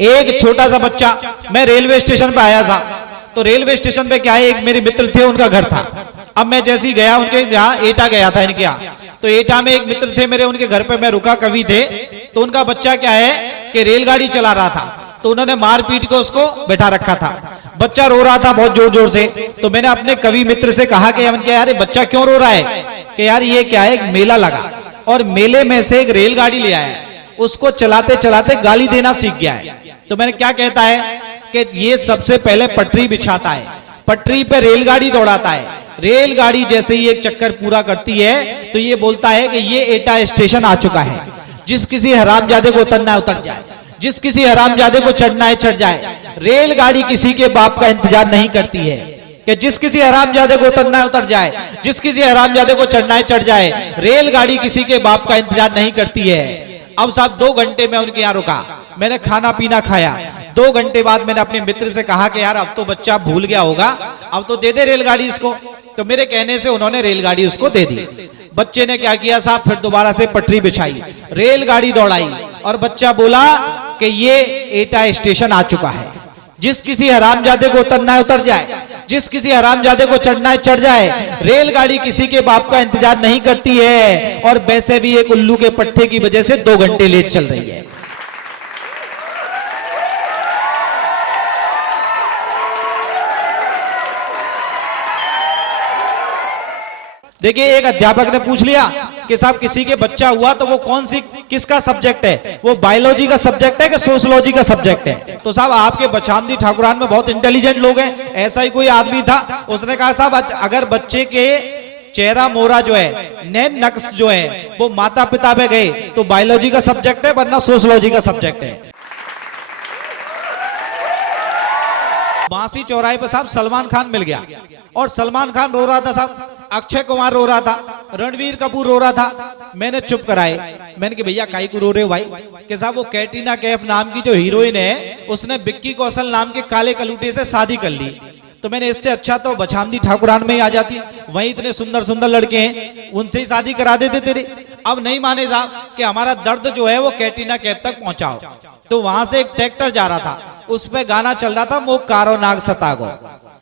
एक छोटा सा बच्चा, मैं रेलवे स्टेशन पे आया था, तो रेलवे स्टेशन पे क्या है, एक मेरे मित्र थे, उनका घर था। अब मैं जैसे ही गया उनके यहाँ, एटा गया था इनके यहाँ, तो एटा में एक मित्र थे मेरे, उनके घर पे मैं रुका, कवि थे। तो उनका बच्चा क्या है कि रेलगाड़ी चला रहा था, तो उन्होंने मार पीट के उसको बैठा रखा था। बच्चा रो रहा था बहुत जोर जोर से। तो मैंने अपने कवि मित्र से कहा कि यार बच्चा क्यों रो रहा है, कि यार ये क्या है, एक मेला लगा और मेले में से एक रेलगाड़ी ले आया, उसको चलाते चलाते गाली देना सीख गया है। तो मैंने क्या कहता है कि ये सबसे पहले पटरी बिछाता है, पटरी पे रेलगाड़ी दौड़ाता है, रेलगाड़ी जैसे ही एक चक्कर पूरा करती है तो ये बोलता है कि ये एटा स्टेशन आ चुका है, जिस किसी हरामजादे को उतरना है उतर जाए, जिस किसी हरामजादे को चढ़ना है चढ़ जाए। रेलगाड़ी किसी के बाप का इंतजार नहीं करती है कि जिस किसी हरामजादे को उतरना है उतर जाए, जिस किसी हरामजादे को चढ़ना है चढ़ जाए। रेलगाड़ी किसी के बाप का इंतजार नहीं करती है। अब साहब 2 घंटे में उनके यहाँ रुका, मैंने खाना पीना खाया। 2 घंटे बाद मैंने अपने मित्र से कहा कि यार अब तो बच्चा भूल गया होगा, अब तो दे दे रेलगाड़ी इसको। तो मेरे कहने से उन्होंने रेलगाड़ी उसको दे दी। बच्चे ने क्या किया साहब, फिर दोबारा से पटरी बिछाई, रेलगाड़ी दौड़ाई और बच्चा बोला कि ये एटा स्टेशन आ चुका है, जिस किसी हरामजादे को उतरना है उतर जाए, जिस किसी हरामजादे को चढ़ना है चढ़ जाए। रेलगाड़ी किसी के बाप का इंतजार नहीं करती है, और वैसे भी एक उल्लू के पट्टे की वजह से 2 घंटे लेट चल रही है। देखिए, एक अध्यापक ने पूछ लिया कि साहब किसी के बच्चा हुआ तो वो कौन सी किसका सब्जेक्ट है, वो बायोलॉजी का सब्जेक्ट है कि सोशलॉजी का सब्जेक्ट है। तो साहब आपके बछामदी ठाकुरान में बहुत इंटेलिजेंट लोग हैं, ऐसा ही कोई आदमी था, उसने कहा साहब अगर बच्चे के चेहरा मोरा जो है, नैन नक्श जो है वो माता पिता पे गए तो बायोलॉजी का सब्जेक्ट है, वरना सोशलॉजी का सब्जेक्ट है। बांसी चौराहे पर साहब सलमान खान मिल गया और सलमान खान रो रहा था साहब, अक्षय कुमार रो रहा था, रणवीर कपूर रो रहा था। मैंने चुप कराए, मैंने कि भैया काहे को रो रहे हो भाई, कि साहब वो कैटरीना कैफ नाम की जो हीरोइन है उसने विक्की कौशल नाम के काले कलूटे से शादी कर ली। तो मैंने इससे अच्छा तो बछामदी ठाकुरान में ही आ जाती, वहीं इतने सुंदर सुंदर लड़के हैं, उनसे ही शादी करा देते तेरे। अब नहीं माने साहब कि हमारा दर्द जो है वो कैटरीना कैफ तक पहुंचाओ। तो वहां से एक ट्रैक्टर जा रहा था, उस पे गाना चल रहा था, मोक कारो नाग सतागो।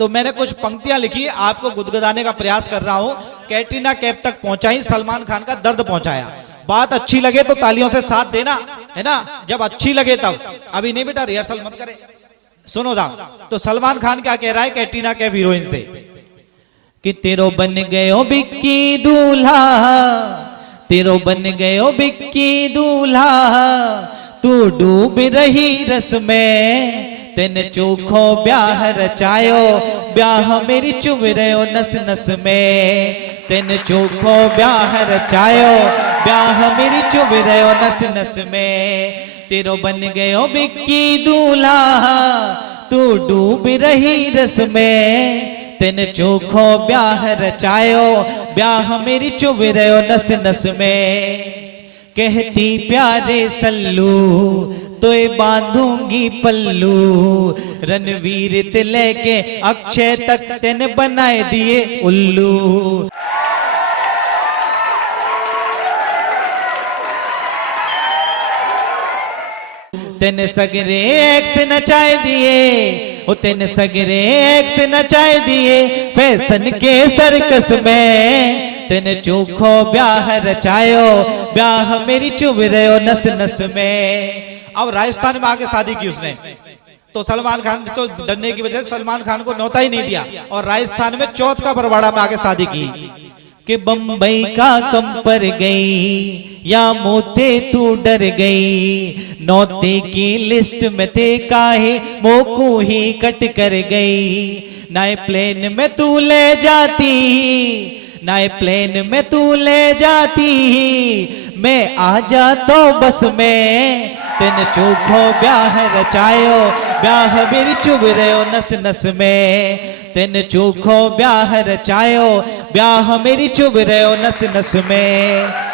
तो मैंने कुछ पंक्तियां लिखी, आपको गुदगुदाने का प्रयास कर रहा हूं। कैटरीना कैफ तक पहुंचाई, सलमान खान का दर्द पहुंचाया। बात अच्छी लगे तो तालियों से साथ देना, है ना, जब अच्छी लगे तब, अभी नहीं बेटा रिहर्सल मत करे। सुनो साहब, तो सलमान खान क्या कह रहा है कैटरीना कैफ हीरोइन से कि तेरो बन गयो बिक्की दूल्हा, तेरो बन गयो बिक्की दूल्हा, तू डूब रही रस में, तेने चोखो ब्याह रचायो, ब्याह मेरी चुभ रहो नस नस में, तेने चोखो ब्याह रचायो, ब्याह मेरी चुभ रहो नस नस में। तेरो बन गयो बिक्की दूल्हा, तू डूब रही रस में, तेने चोखो ब्याह रचायो, ब्याह मेरी चुभ रहो नस नस में। कहती प्यारे सल्लू तोए बांधूंगी पल्लू, रणवीर ते लेके अक्षय तक तेने बनाए दिए उल्लू। तेने सगरे एक से नचाए दिए, ओ तेने सगरे एक से नचाए दिए, फैशन के सर्कस में, तेने चोखो ब्याह रचायो, ब्याह मेरी चुभ रहो नस नस में। अब राजस्थान में आके शादी की उसने, तो सलमान खान तो डरने की वजह से सलमान खान को न्योता ही नहीं दिया, और राजस्थान में चौथ का बरवाड़ा में आके शादी की कि बम्बई का कम पर गई या मोते तू डर गई, नौते की लिस्ट में ते काहे मोकू ही कट कर गई। नए प्लेन में तू ले जाती, नए प्लेन में तू ले जाती, मैं आ जा तो बस में, तेने चोखो ब्याह रचायो, ब्याह मेरी चुभ रहो नस नस में, तेने चोखो ब्याह रचायो, ब्याह मेरी चुभ रहो नस नस में।